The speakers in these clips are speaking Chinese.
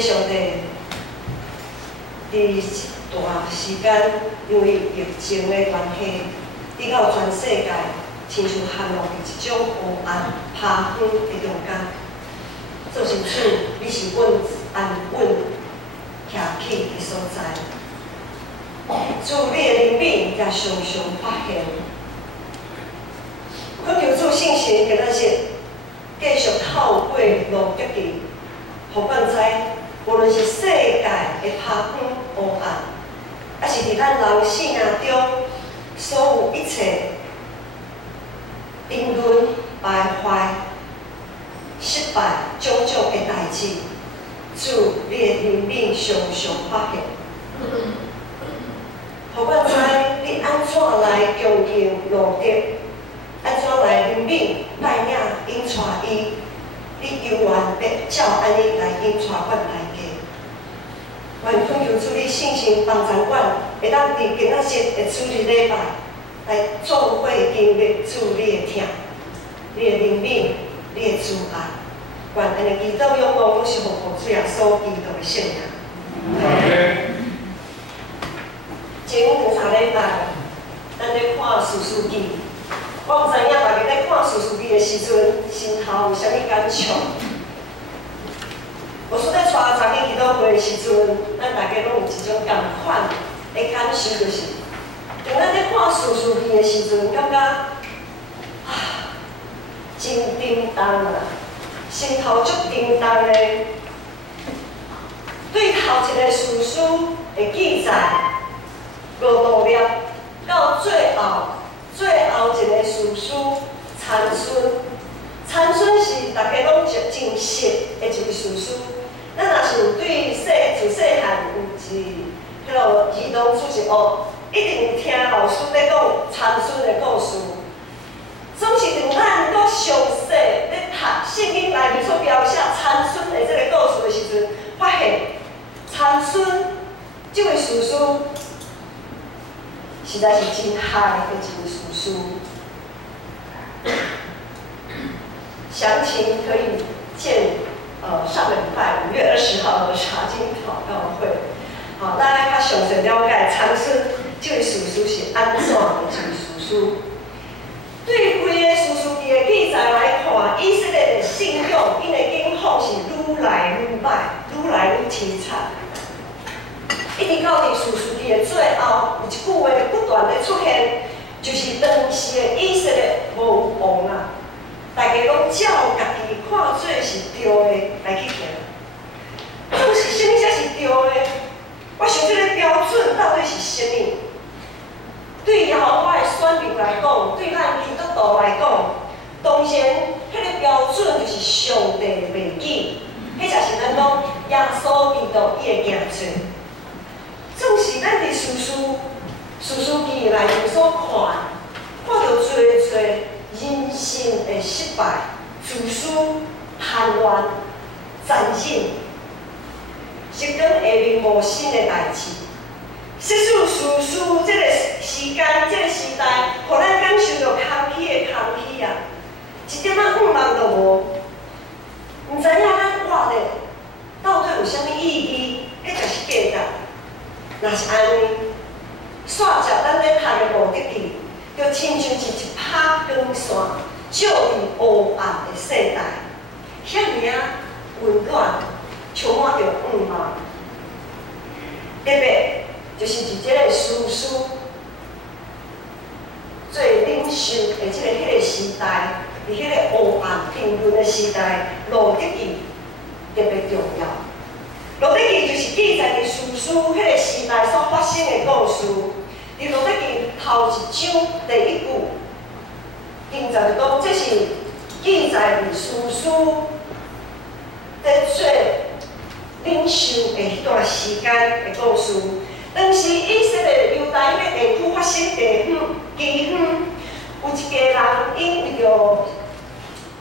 上帝伫一段时间，因为疫情的关系，伫到全世界亲像陷入伫一种黑暗、怕远的中间。就是主，你是阮安稳徛起的所在。主，你的怜悯也常常发现。恳求主圣神今仔日继续透过路德记，互阮知，无论是世界的怕远黑暗，还是伫咱人生中所有一切争论、败坏、失败种种的代志，主你的怜悯常常发现，互阮知你安怎来供应路德，安怎来怜悯带领引带伊，你犹原要照安尼来引带阮大家。愿恳求主你圣神帮助阮，会当伫今仔日的主日礼拜来做伙经历主你的疼、你的怜悯、你的慈爱。愿安尼祈祷仰望，拢是奉主耶稣基督的圣名。前2-3礼拜，咱咧看士师记，我毋知影大家咧看士师记的时阵，心头有啥物感触？我说咧带查囡祈祷会的时阵，咱大家拢有一种共款的感受，就是当咱咧看士师记的时阵，感觉真沉重啊！心头足沉重的，对头一个士师的记载，路途列到最后一个士师参孙，参孙是大家拢真熟的一个士师。咱若是有对自细汉有迄落儿童主日学，一定有听老师咧讲参孙的故事。总是当咱搁详细咧读圣经内面所描写参孙的这个故事的时阵，发现参孙这位士师实在是真害的一位士师。详情可以见上个礼拜5月20号的查经祷告会。好，大家较详细了解参孙这位士师是安怎的一位士师。对规个士师记的记载来看，以色列的信仰，因的境况是愈来愈歹，愈来愈凄惨。一直到伫士师记的最后，有一句话不断的出现，就是当时的以色列无王啊，大家拢照家己看做是对的来去行。总是啥物才是对的？我想这个标准到底是啥物？对耶和华的选民来讲，对咱基督徒来讲，当然，迄个标准就是上帝的美意，迄才是咱讲耶稣基督伊的行做。总是咱伫士师记内面所看到做人性的失败、自私、贪婪、残忍，是跟下面无新的代志。说出士师这个时间、这个时代，互咱感受到空虚的空虚啊，一点仔盼望都无。毋知影咱活的到底有啥物意义？迄就是价值。若是安尼，煞接咱咧读的路德记，就亲像是一拍光线，照入黑暗的世代，遐尔温暖，充满着盼望。特别就是伫这个士师做领袖的迄个时代，伫迄个黑暗评论的时代，路德记特别重要。路德记就是记载伫士师迄个时代所发生的故事。伫路德记头一章第1句，经常就讲这是记载伫士师在做领袖的迄段时间的故事。当时以色列犹大迄个地区发生地饥荒，有一家人因为着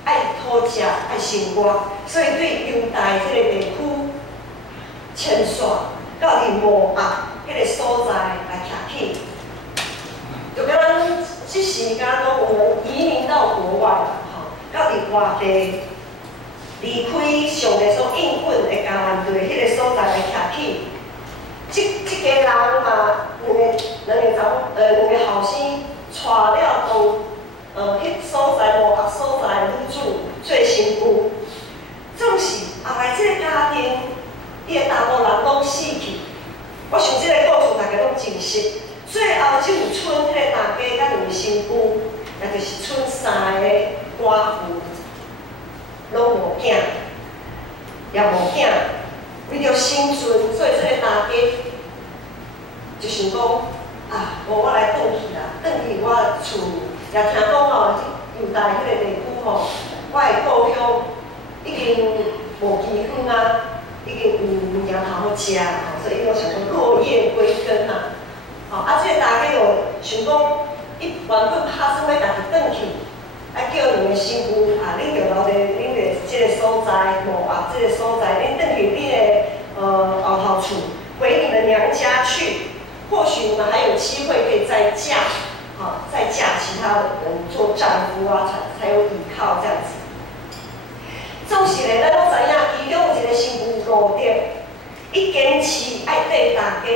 爱讨食、爱生活，所以对犹大这个地区迁徙到伫摩押迄个所在来徛起，就甲咱即时间拢有人移民到国外啦，吼，到伫外地离开上个所应允的橄榄队迄个所在来徛起。即家人嘛，两个后生娶了到迄所在无学所在女主做新妇，总是后来即个家庭，伊的查某人拢死去。我想即个故事大家拢真熟。最后只有剩迄个大家甲两个新妇，也就是剩3个寡妇，拢无囝，也无囝。为着生存，所以即个大家就想讲啊，无我来转去啦，转去我厝。也听讲吼，犹太迄个地区吼，我的故乡已经无机粉啊，已经有苗头好食啦，所以我想讲落叶归根啦。即个大家就想讲，伊原本拍算要家己转去，叫两个新妇恁着留伫恁的即个所在，无学即个所在，恁转去恁的后头厝，回你们娘家去，或许你们还有机会可以再嫁。再嫁其他的人做丈夫啊，才有依靠这样子。总是咧，咱拢知影，其中有一个新妇路德，伊坚持爱缀大家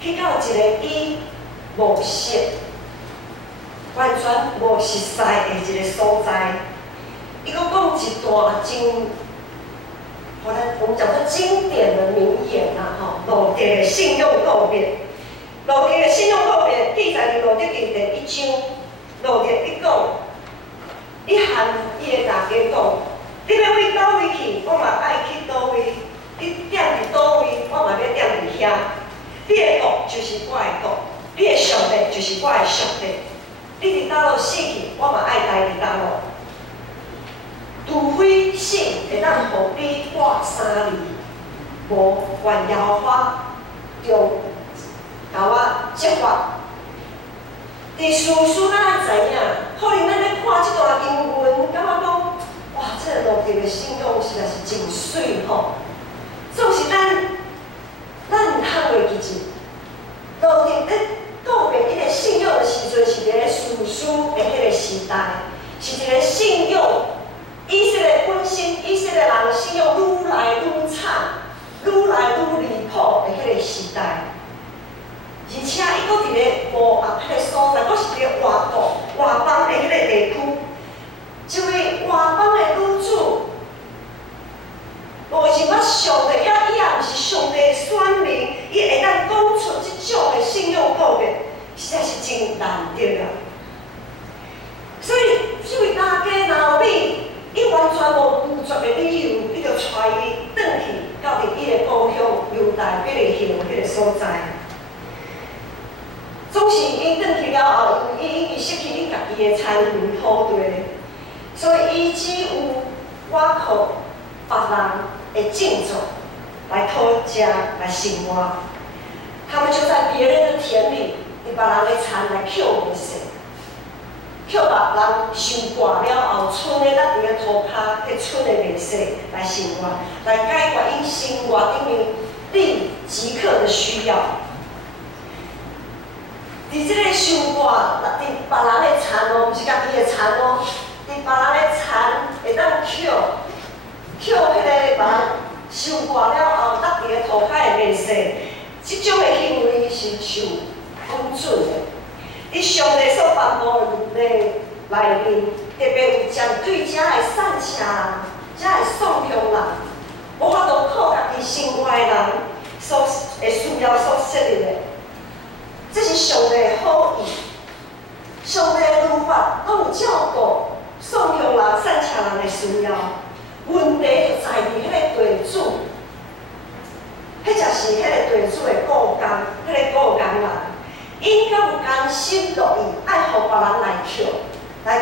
去到一个伊无熟、完全无熟悉的一个所在。伊佫讲一段我们讲做经典的名言啊，路德的信用告别。路德的信用告别，记载伫路德记第1章。路德伊讲，伊喊伊的大家讲，你要为倒位去，我嘛爱去倒位；你踮伫倒位，我嘛要踮伫遐。你的国就是我的国，你的上帝就是我的上帝。你伫倒落死去，我嘛爱待伫倒落。除非死会当互你我3字，无愿耶和华中。甲我接发，伫事实咱知影，可能咱咧看即段经文，感觉讲，哇，这个路德的信用实在是真水吼。总是咱唔通袂记住，路德咧告别伊个信用的时阵，是伫咧事实的迄个时代，是一个信用以色列本身以色列人信用愈来愈惨、愈来愈离谱的迄个时代。而且伊佫伫咧无学迄个所在，佫是伫咧外邦的迄个地区，一位外邦的女主，无是我上帝，伊也毋是上帝的选民，伊会当讲出即种的信用告别，实在是真难得啊！所以，这位大家若有你，伊完全无拒绝的理由，你着带伊转去到伫伊的故乡犹大伯利恒迄个所在。总是伊转去了后，因为伊已经失去伊家己的田园土地，所以伊只有倚靠别人的建筑来讨食、来生活。他们就在别人的田里，伫别人的田来捡垃圾，捡别人收割了后剩的落伫个涂骹迄剩的垃圾来生活，来解决因生活顶面立即刻的需要。伫即个收割，伫别人的田哦，毋是家己的田哦，伫别人的田会当捡迄个别人收割了后落伫个涂骹的垃圾，即种的行为是受允准的。伫上帝所颁布的律例内面，特别有针对遮的散车人、遮的送向人，无法度靠家己生活的人所的需要所设立的。这是上帝的好意，上帝的律法拢有照顾送向人、散车人的需要。问题就在于迄个地主，迄就是迄个地主的雇工，迄个雇工人，应该有甘心乐意爱互别人来捡伊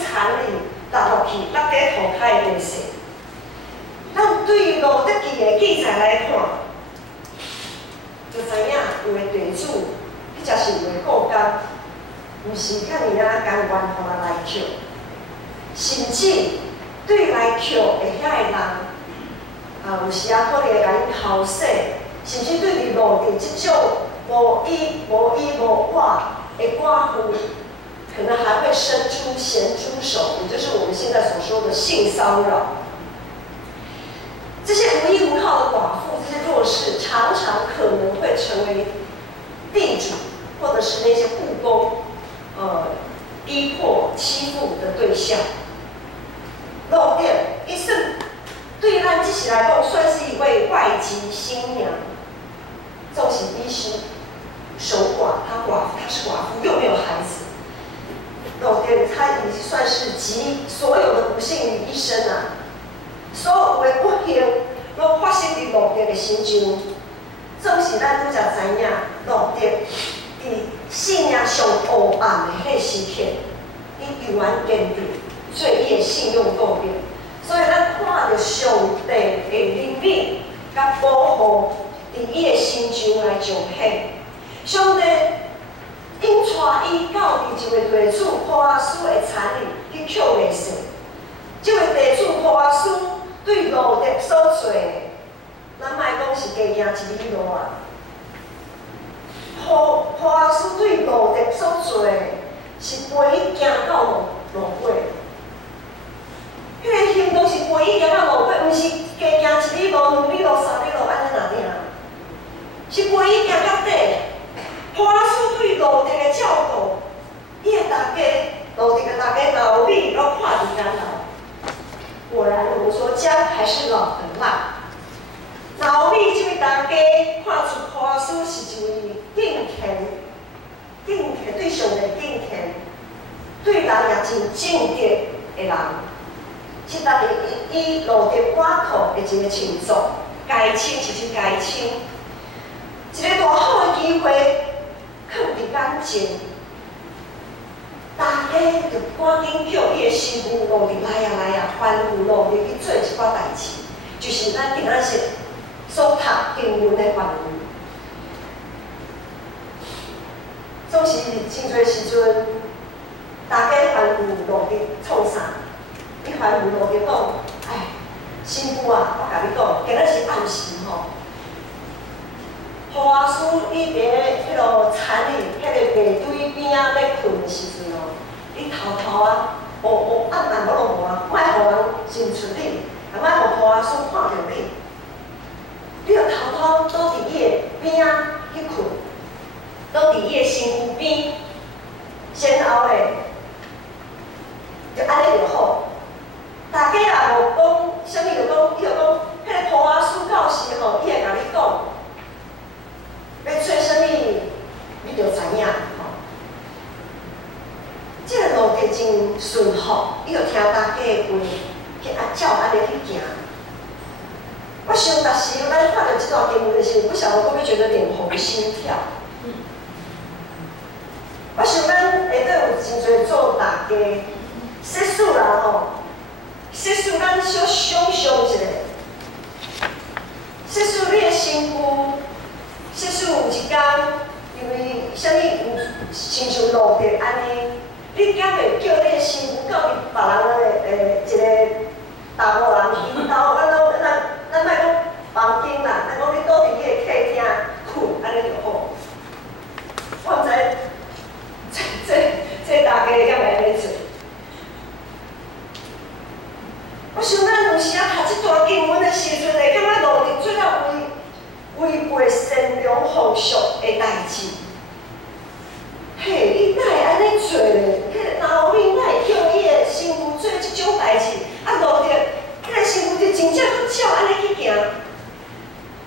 田里落落去，落底涂骹的垃圾。咱对路德记的记载来看，就知影有的地主。迄才是有诶雇工，毋是遐尔啊甘愿互人来捡，甚至对来捡的遐个人，有时啊可能会甲因剾洗，甚至对伫路德即种无依无靠的寡妇，可能还会伸出咸猪手，也就是我们现在所说的性骚扰。些无依无靠的寡妇、这些弱势，常常可能会成为地主或者是那些雇工，逼迫、欺负的对象。路点一生对咱这时来讲，算是一位外籍新娘，纵使医师守寡，她是寡妇，又没有孩子。路点她已经算是集所有的不幸于一身啊，所有的不幸拢发生伫路点的身上。纵使咱拄则知影，路点伫性命上黑暗的迄个时刻，伊永远坚定，罪业信用够变。所以咱看到上帝的怜悯甲保护，伫伊的心上来彰显。上帝因带伊到伫一位地主波阿斯的产里去捡垃圾。这位地主波阿斯对路德所做的，咱莫讲是加行一里路啊。波阿斯对路德所做的，是陪伊行到路尾。迄个行动是陪伊行到路尾，毋是加行一里路、2里路、3里路安尼那尔，是陪伊行到底。波阿斯对路德的照顾，伊的大家，路德的大家老米拢看伫眼头。果然，我们说姜还是老的辣。老米这位大家看出波阿斯是一位敬虔、对上帝敬虔，对人也真正直的人。是大家以路德寡头的一个庆祝，该请就是该请，一个大好的机会，放伫眼前，大家就赶紧叫伊的师傅路德来啊，吩咐路德去做一寡代志，就是咱平安时所读经文的范围。总是真侪时阵，大家吩咐路德创啥？你吩咐路德讲，哎，师傅啊，我甲你讲，今仔是暗时吼。波阿斯伊伫迄落田里，迄个麦堆边仔咧困的时阵哦，你偷偷啊，暗我拢无啊，莫互人认出你，也莫互波阿斯看着你。你着偷偷倒伫伊的边仔去困，倒伫伊的身躯边，然后咧，就安尼就好。大家也无讲，啥物就讲，伊就讲，迄个波阿斯到时吼，伊会甲你讲，要做啥物，你就知影吼。这个路德真顺服，伊就听大家的话，去照安尼去行。我想，逐时咱看到这段经文的时候，不晓得会不会觉得脸红心跳？我想咱下底有真侪做大家，世事啦吼。世事，咱小想象一下，世事你的身躯，世事有一天，因为啥物有亲像路德安尼，你敢会叫你的身躯到别人的一个大户人引导，咱莫讲房间啦，咱讲你倒伫你的客厅困，安尼就好。我毋知，这大家敢会安尼做？我想咱有时啊读这段经文的时阵，会感觉路德做了违背善良风俗的代志。嘿，伊哪会安尼做咧？迄老米哪会叫伊的身躯做即种代志？啊，路德迄个身躯就真正照安尼去行。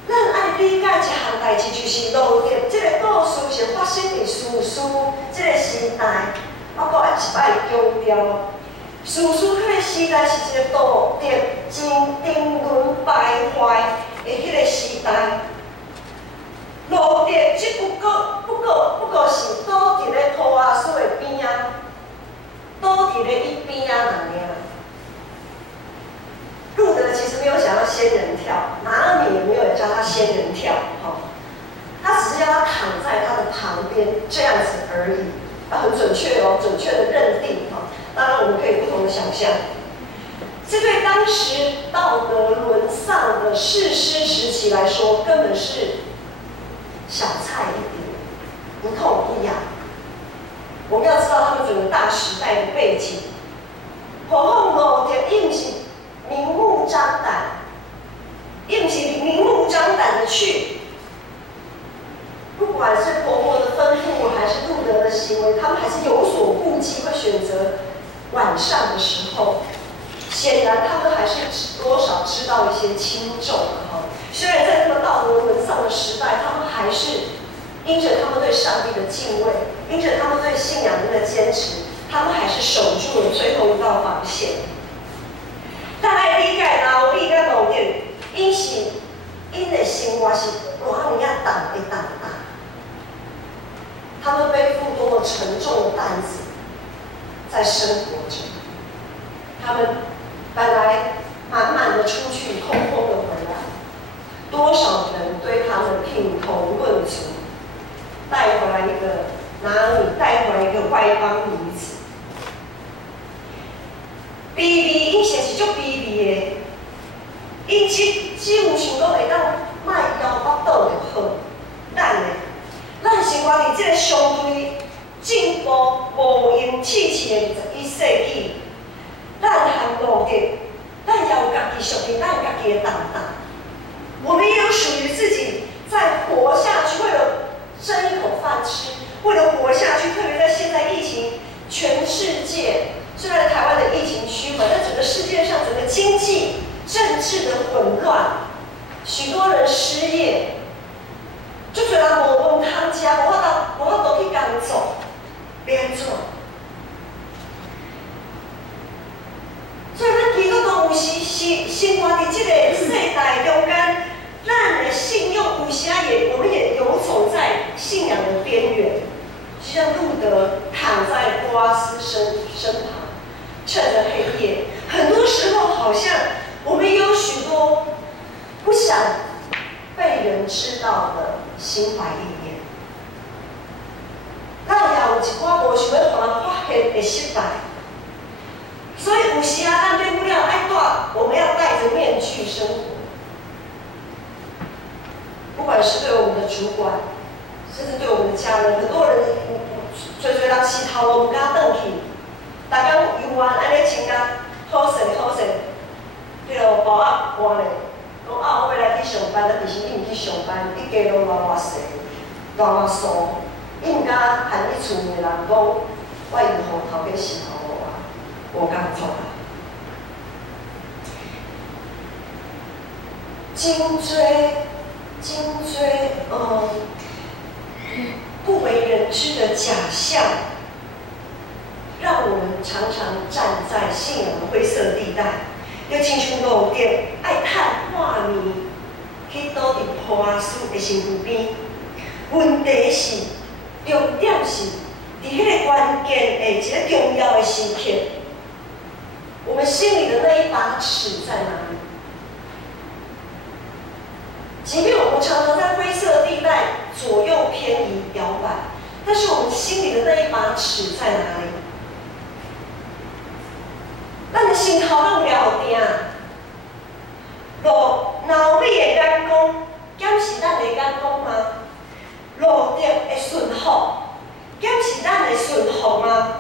咱爱理解一项代志，就是路德这个故事是发生伫士师这个时代，我阁爱一摆强调。士师迄个时代是一个道德真沉沦败坏的迄个时代。路德只不过是倒伫咧波阿斯的边仔，倒伫咧伊边仔尔。路德其实没有想要仙人跳，拿俄米也没有教他仙人跳，他只是要他躺在他的旁边这样子而已。很准确哦，准确的认定哈。当然，我们可以不同的想象。这对当时道德沦丧的士师时期来说，根本是小菜一碟，不痛不痒。我们要知道他们整个大时代的背景。火红路德伊毋是明目张胆，伊毋是有所顾忌，会选择晚上的时候。显然，他们还是多少知道一些轻重的哈。虽然在那个道德沦丧的时代，他们还是因着他们对上帝的敬畏，因着他们对信仰的坚持，他们还是守住了最后一道防线。但爱理解劳力甲努力，因的生活是偌尼啊重的重担，他们背负多么沉重的担子，在生活着。他们本来满满的出去，空空的回来，多少人对他们品头论足，带回来一个拿你带回来一个外邦女子，卑微，因实是足卑微的，因只有想讲会当卖腰巴倒就好，咱生活伫这个相对进步无用气气的21世纪。咱和路的，咱也有家己属于咱家己的担当。我们也有属于自己在活下去，为了争一口饭吃，为了活下去，特别在现在疫情，全世界虽然台湾的疫情趋缓，但整个世界上整个经济、政治的混乱，许多人失业，就觉得无饭通吃，无法度去工作，要安怎？所以，咱基督徒有时生活在这个世代中间，咱的信用有时我们也游走在信仰的边缘。就像路德躺在波阿斯身旁，趁着黑夜，很多时候好像我们有许多不想被人知道的心怀意念。咱也有一寡无想要互人发现的失败。所以有时咱免不了我们要戴着面具生活。不管是对我们的主管，甚至对我们的家人，很多人随人饲头路唔敢转去，逐工游玩安尼穿甲好势，迄落包仔换咧，讲我要来去上班，但其实你唔去上班，你家拢偌细，偌疏，你唔敢喊你厝面的人讲，我以后头家饲头路啊。我刚做了，颈椎，不为人知的假象，让我们常常站在信仰的灰色地带。要亲像路德爱趁画面去倒伫波阿斯的身躯边。问题是，重点是伫迄个关键的一个重要的时刻。我们心里的那一把尺在哪里？即便我们常常在灰色地带左右偏移摇摆，但是我们心里的那一把尺在哪里？咱的心头敢有了定？老美的眼光，敢是咱的眼光吗？路德的顺服，敢是咱的顺服吗？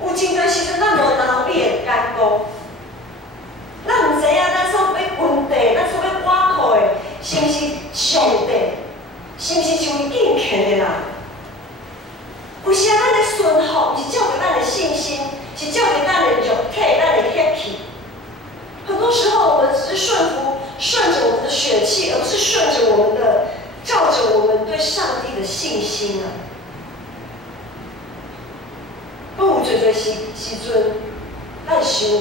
有真多时阵，咱无脑力的眼光，咱唔知影咱所要问题，咱所要挖苦的，是毋是上帝？是毋是像伊敬虔的人？有时咱的顺服，是照着咱的信心，是照着咱的肉体、咱的血气。很多时候，我们只是顺着我们的血气，而不是顺着我们的，照着我们对上帝的信心啊。有最多时阵，咱想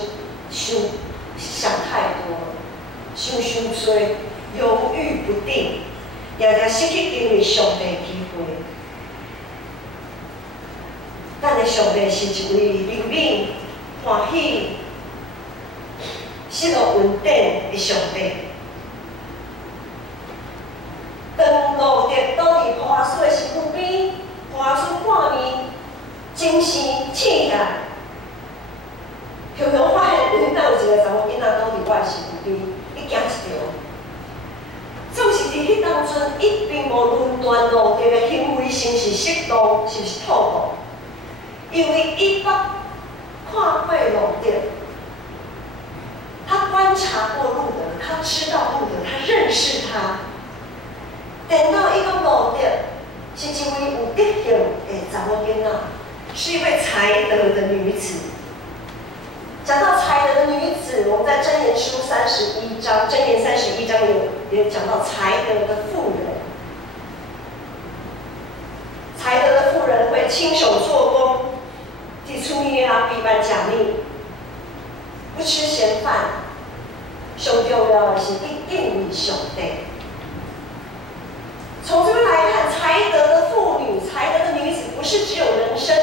太多了，想多，犹豫不定，常常失去经历上帝的机会。咱的上帝是一位怜悯、欢喜、喜乐稳定的上帝。当路德倒伫波阿斯的身躯边，波阿斯看面。精神醒起来，常常发现有哪有一个查某囡仔倒伫我的身躯边，伊惊一跳。总是伫迄当阵，伊并无论断路德的行为是毋是适当，是毋是妥当，因为伊捌看过路德，他观察过路德，他知道路德，他认识他。等到伊讲路德是一位有德行的查某囡仔。是一位才德的女子。讲到才德的女子，我们在箴言书31章，箴言31章有讲到才德的妇人。才德的妇人会亲手做工，提出耶拉必颁奖励，不吃闲饭。上重要的是一定为上帝。从这边来看，才德的妇女、才德的女子，不是只有人生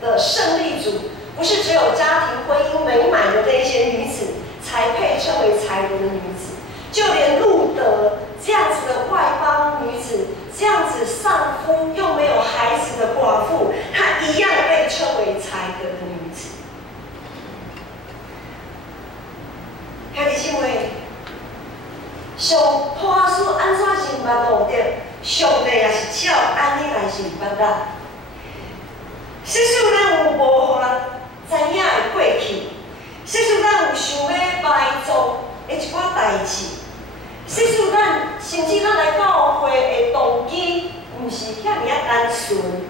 的胜利组，不是只有家庭婚姻美满的那些女子才配称为才德的女子，就连路德这样子的外邦女子，这样子丧夫又没有孩子的寡妇，她一样被称为才德的女子。兄弟姊妹，上破事安怎认捌路德？上帝也是照安尼来认捌啦。世事咱有无互人知影的过去？世事咱有想要埋葬的一寡代志？世事咱甚至咱来教会的动机，毋是遐尔啊单纯。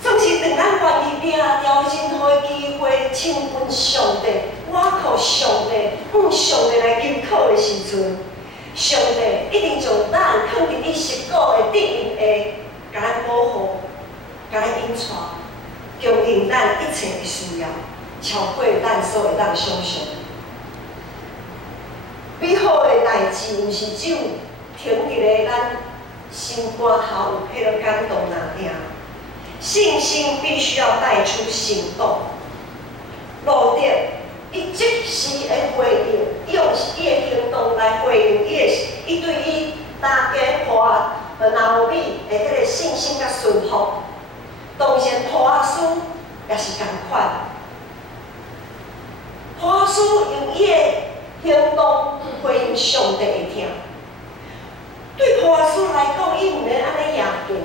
总是当咱愿意掠着任何机会亲近上帝，倚靠上帝，上帝来紧靠的时阵，上帝一定将咱放伫伊十个的顶面下，甲咱保护，甲咱引带，供应咱一切的需要，超过咱所会当想象。美好的代志，毋是只有停伫咧咱心肝头有迄个感动那尔。信心必须要带出行动。路德，伊即时的回应，用伊的行动来回应伊对伊大家破拿俄米的迄个信心甲顺服。当然，波阿斯也是同款。波阿斯用伊的行动回应上帝的听。对波阿斯来讲，伊毋免安尼压迫呢。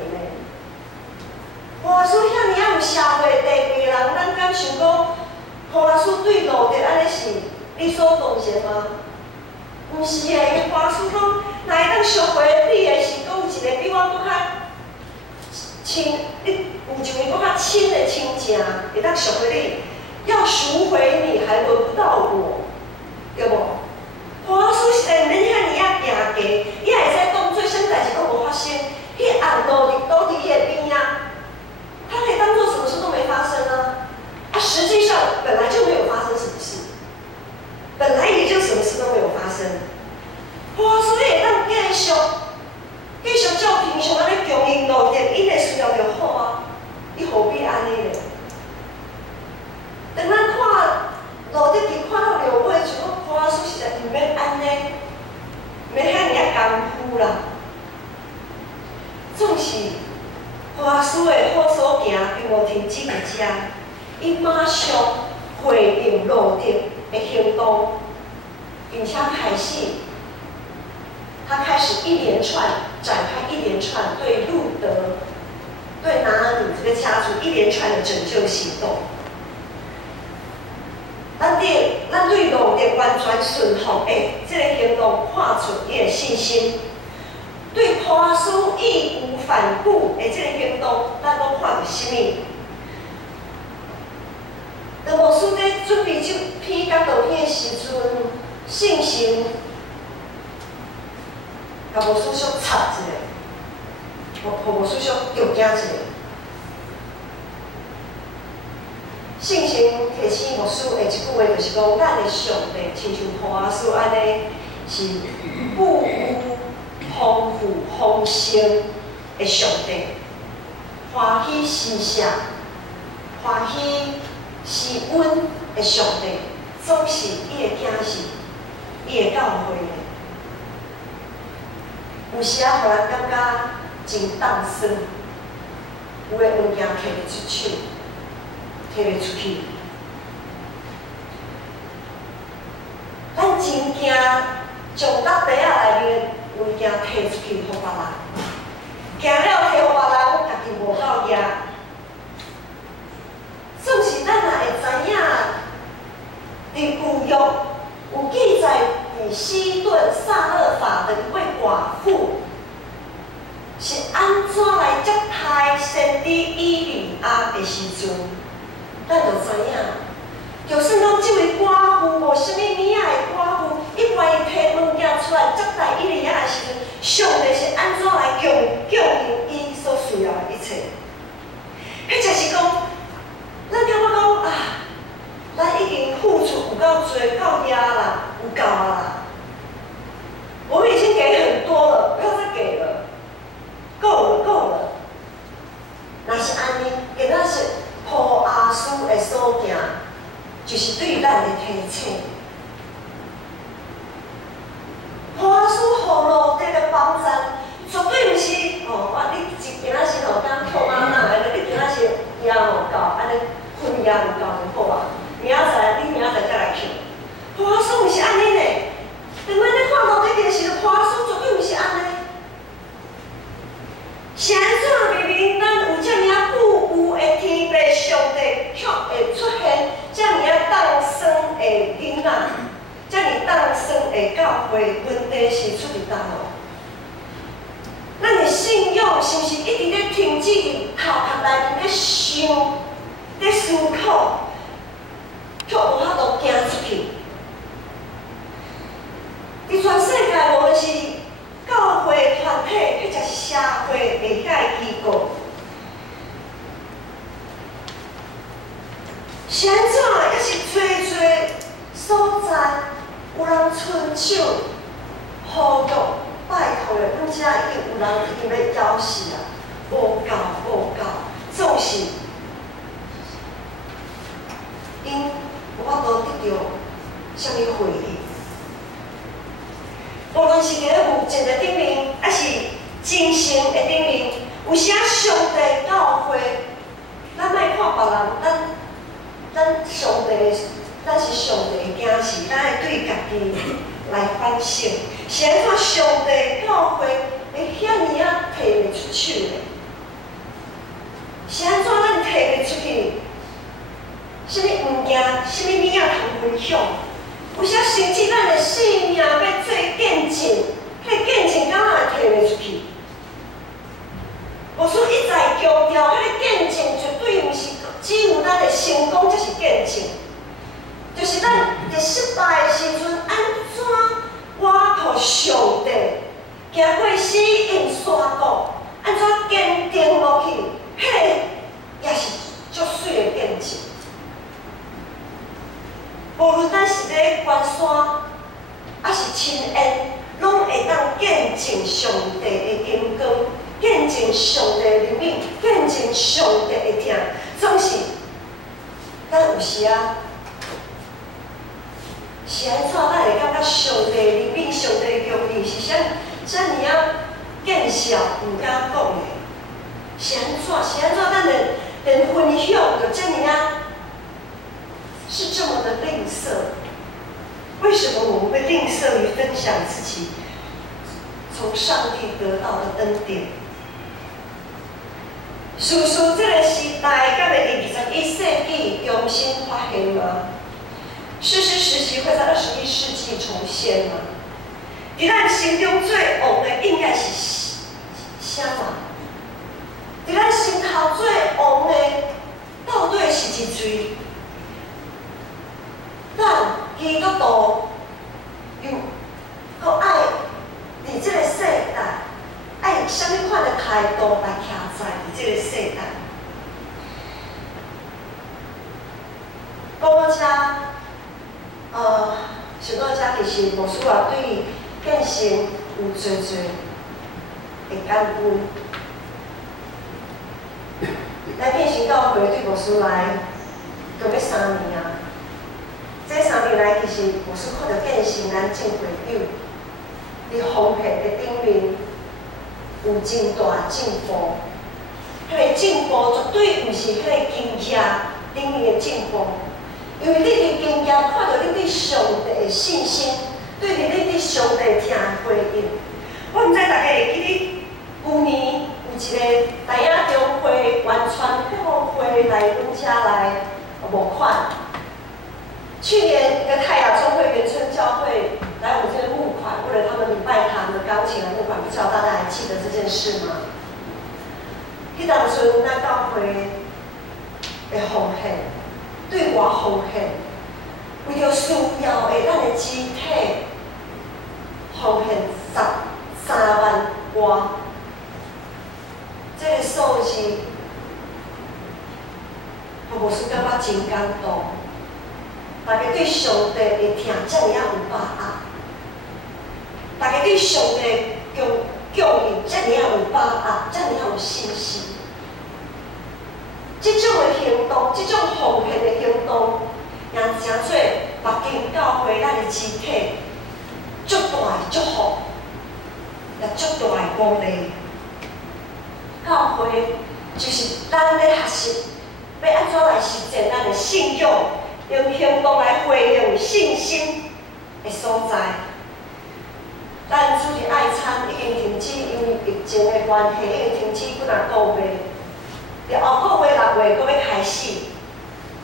波阿斯遐尔啊有社会地位的人，咱敢想讲，波阿斯对路德安尼是理所当然吗？毋是的，因为波阿斯讲，若会当赎回你的是，阁有一个比我阁较亲，你有一位阁较亲的亲情，会当赎回你，要赎回你还轮不到我，对无？波阿斯是毋免遐尔啊行家，伊也会使当做啥代志都无发生，迄暗路伫倒伫伊的边啊。他可以当做什么事都没发生呢？实际上本来就没有发生什么事，本来也就什么事都没有发生。哇，所以当继续照平常安尼供应路德，伊的需要就好啊，伊何必安尼呢？当咱看路德伫看到落尾，就讲波阿斯实在毋免安尼，免遐尔啊功夫啦，总是。波阿斯的好所行并无停止伫遮，伊马上回应路德的行动，并且开始，他开始展开一连串对路德、对拿俄米这个家族一连串的拯救行动。咱对路德完全顺服的这个行动，看出伊的信心。对波阿斯义无反顾的这个行动，咱拢看到什么？当牧师在准备这篇讲道片的时阵，信心，甲牧师小插一下，互牧师小调整一下。信心提醒牧师的一句话，就是讲，咱的上帝亲像波阿斯安尼，是不污。丰富丰盛的上帝，欢喜施舍、欢喜施恩的上帝，总是伊的囝是伊的教会的。有时啊，互人感觉真当酸，有的物件摕袂出手，摕袂出去，咱真惊将咱袋仔内面。物件摕出去，互别人，行了摕互别人，家己无够赢。总是咱也会知影，伫旧约有记载，以西顿撒勒法的一位寡妇，是安安怎来接待先知以利亚的时阵，咱就知影，就算讲这位寡妇无啥物物仔的寡妇，伊愿意摕物件出来接待以利亚的时阵，上帝是安怎来供应伊所需要的一切？迄就是讲，咱感觉讲啊，咱已经付出有够多，够遐啦，有够啊啦。我们已经给很多了，不要再给了，够了，够了。若是安尼，今仔是抱耶稣的所行，就是对咱的提醒。抱耶稣何路这个帮助，绝对毋是你今仔是刚靠妈妈来的，你今仔是也无够，安尼分也有够就好啊。明仔载你明仔载再来去。抱耶稣毋是安尼呢。当咱咧看到这件事，抱耶稣绝对毋是安尼。是安怎明明咱有遮尔啊富有的天父上帝却会出现遮尔啊当生的囡仔，遮尔当生的教会，问题是出伫倒咯？咱的信仰是毋是一直咧停止伫头壳内面咧想、咧思考，却无法度行出去？伫全世界，无论是教会团体，或者是社会的遐个机构，是安怎？也是找所在，有人伸手呼吁、拜托的，阮遮已经有人已经要枵死啊，无够，总是因无法度得到啥物回应。无论是伫咧物质的顶面，还是精神的顶面，有时啊，上帝教会，咱莫看别人，咱上帝，咱是上帝的囝士，咱会对家己来反省，是安怎上帝教会会遐尔啊摕袂出手的？是安怎咱摕袂出去？啥物物件，啥物物仔通分享？有时甚至咱的性命要做见证，迄见证敢若会摕袂出去。无说一再强调，迄个见证绝对毋是只有咱的成功才是见证，就是咱伫失败的时阵，安怎我靠上帝行过死荫山谷，安怎坚定落去，迄个也是足水的见证。无论咱是咧观山，还是亲恩，拢会当见证上帝的荣光，见证上帝的怜悯，见证上帝的疼。总是，咱有时啊，是安怎咱会感觉上帝的怜悯、上帝的供应是啥尔啊见笑毋敢讲的？是安怎？咱连分享就遮尔啊？是这么的吝啬，为什么我们会吝啬于分享自己从上帝得到的恩典？事实这个时代，敢会伫21世纪重新发现吗？事实时期会在21世纪重现吗？伫咱心中最旺的应该是啥嘛？伫咱心头最旺的到底是一嘴？咱基督徒又搁爱伫这个世代，爱以什么款的态度来徛在伫这个世代？讲到遮，想到遮，其实牧师也对变成有侪的感恩。咱变成教会对牧师来，都要3年啊。这3年来，其实牧师看到变成咱正会友伫奉献的顶面有真大进步。迄个进步绝对毋是迄个经验顶面的进步，因为你伫经验看到你对上帝的信心，对你对上帝听回应。我毋知大家会记得旧年有一个台亚中会完全配合会来阮遮来募款。去年一个泰雅中会原村教会来我们这边募款，为了他们礼拜堂的钢琴来募款，不知道大家还记得这件事吗？迄当阵咱教会的奉献，对外奉献，为着需要的咱的肢体奉献13万外，这个数字，我无是感觉真感动。大家对上帝会听遮尔有把握，大家对上帝供应遮尔有把握，遮尔有信心。这种的行动，这种奉献的行动，也真做目镜教会咱的肢体足大的祝福，也足大的鼓励。教会就是咱咧学习，要安怎来实践咱的信仰，用行动来回应信心的所在。咱主日爱餐已经停止，因为疫情的关系，已经停止几若个月。伫后个月6月，阁要开始。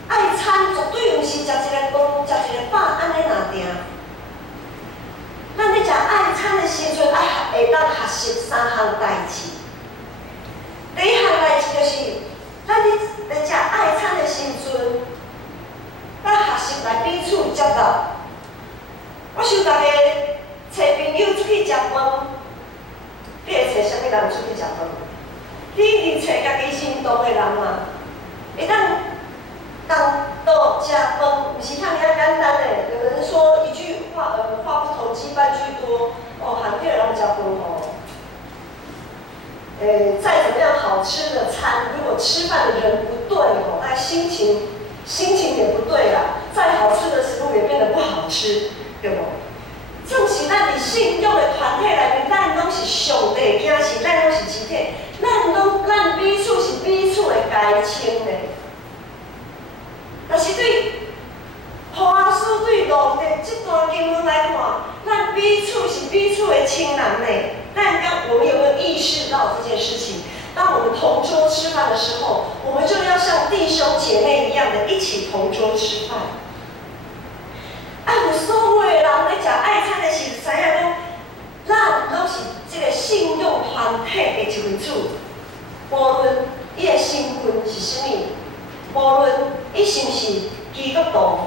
爱餐绝对毋是食一个饭，食一个饱安尼若定。咱咧食爱餐的时阵，会当学习3项代志。第一项代志就是，咱咧食爱餐的时阵，咱学习来彼此接纳。我想大家找朋友出去食饭，你会找啥物人出去食饭？你一定找家己认同的人嘛，会当倒食饭，毋是遐尔简单的。有人说一句话，话不投机半句多。喊迄个人食饭再怎么样好吃的餐，如果吃饭的人不对那心情也不对啦。再好吃的食物也变得不好吃，对不？总是咱伫信仰的团体内面，咱拢是上帝的囝是，咱拢是肢体，咱彼此是彼此的该亲的。但是对何阿叔对路的这段经文来看，咱彼此是彼此的亲人呢。我们有没有意识到这件事情？当我们同桌吃饭的时候，我们就要像弟兄姐妹一样的一起同桌吃饭。有所有的人咧食爱餐的时，知影讲，咱拢是这个信仰团体的一份子。无论伊的身份是啥物，无论伊是毋是基督徒，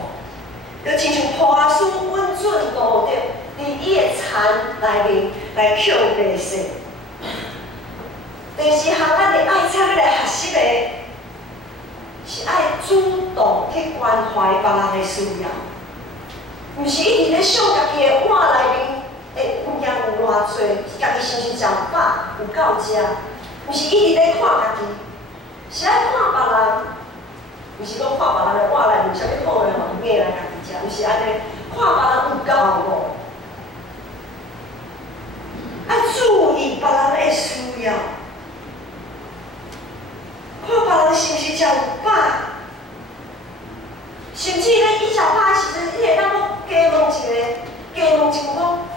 就亲像普阿斯稳准路德，伫伊的田内面来捡白色。第二项，咱伫爱餐来学习的，是爱主动去关怀别人的需要。毋是一直咧想家己的碗内面的物件有偌济，家己是毋是食饱有够食？毋是一直咧看家己，是爱看别人。毋是讲看别人的碗内面有啥物好的嘛，硬来家己食，毋是安尼。看别人有够无？爱注意别人的需要，看别人是毋是食有饱。甚至咧，伊食饱的时阵，你会当讲加问一个，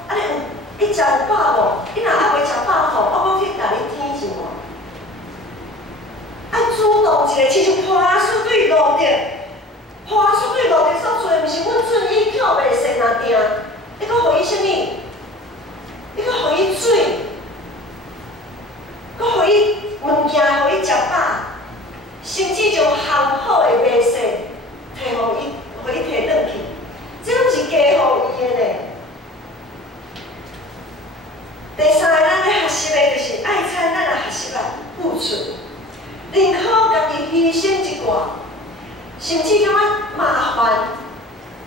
安尼你食有饱无？你若还袂食饱吼，我去甲你添一碗。爱主动一个，亲像普阿斯对路德，普阿斯对路德所做，毋是阮准伊捡袂熟若定，你阁互伊啥物？你阁互伊水，阁互伊物件，互伊食饱，甚至就烘好的袂熟。摕互伊摕转去，这拢是加互伊的呢。第三个，咱咧学习的就是爱餐，咱来学习来付出，宁可家己牺牲一寡，甚至感觉麻烦，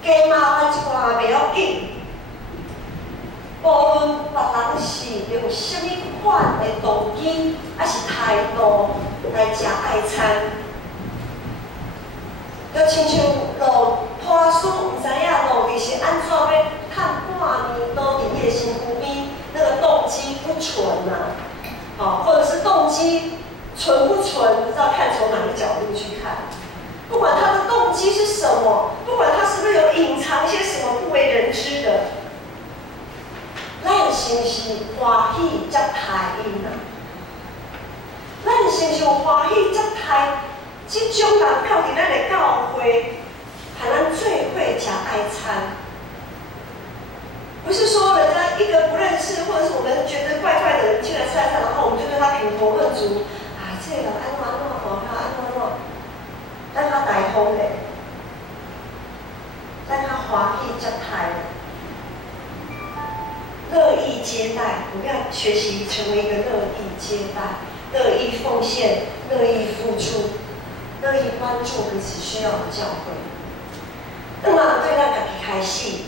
加麻烦一寡也袂要紧。无论别人是用什么款的动机，还是态度来食爱餐。就亲像普阿斯毋知影路德是安怎要趁半年倒伫伊的身躯边，那个动机不纯或者是动机纯不纯，不知道看从哪个角度去看。不管他的动机是什么，不管他是不是有隐藏一些什么不为人知的，咱是毋是欢喜接待因咱是毋是有欢喜接待？这种人到伫咱的教会，和咱做伙食爱餐，不是说人家一个不认识，或者是我们觉得怪怪的人进来吃爱餐，然后我们就对他评头论足。这个人风的，咱较欢喜接待，乐意接待。我们要学习成为一个乐意接待、乐意奉献、乐意付出、乐意关注彼此需要的教会。那么对咱家己开始，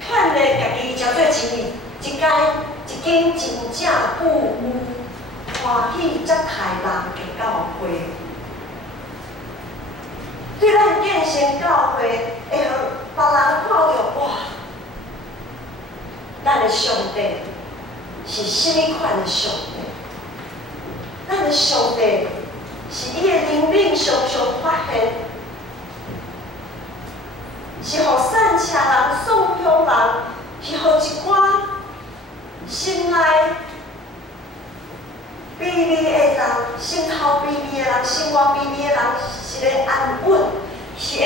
看咧家己交做一间真正富有欢喜接待人的教会。对咱建成教会，会让别人看到哇，咱的上帝是什么款的上帝？咱的上帝是伊的灵命常常发现，是互散车人、送香人，是互一寡心内卑微的人、心头卑微的人、心外卑微的人，是一个安稳，是一个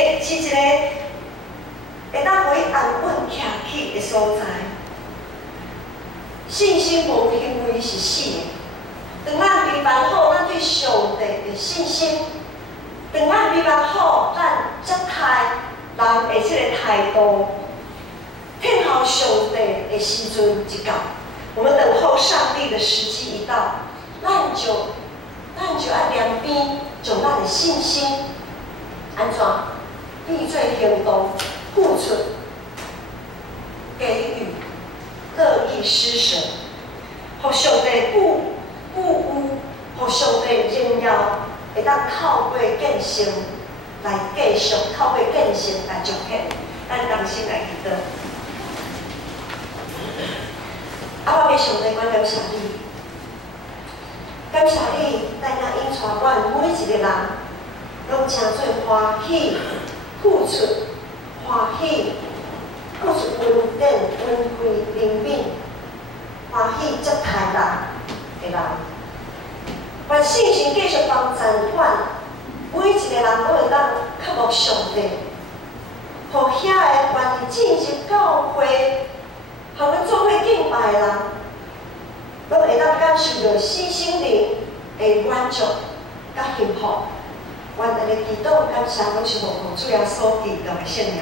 会当互伊安稳徛起的所在。信心无行为是死的。当咱备办好咱对上帝的信心，当咱备办好咱接待人的这个态度，等候上帝的时阵一到，我们等候上帝的时机一到，咱就要两边将咱的信心安怎变做行动，付出、给予、乐意施舍，互上帝富有，互上帝荣耀，会当透过建成来继续，透过建成来彰显。咱同心来祈祷。我嘅上帝，我感谢你，感谢你带咱引带阮每一个人，拢真做欢喜付出，欢喜付出稳定、温开、灵敏，欢喜接待人的人。愿信心继续帮暂缓，每一个人都会当渴慕上帝，互遐个愿意进入教会，互阮做伙敬拜的人，拢会当感受到新心灵的满足甲幸福。愿大家祈祷感谢，阮是奉主耶稣基督的圣名。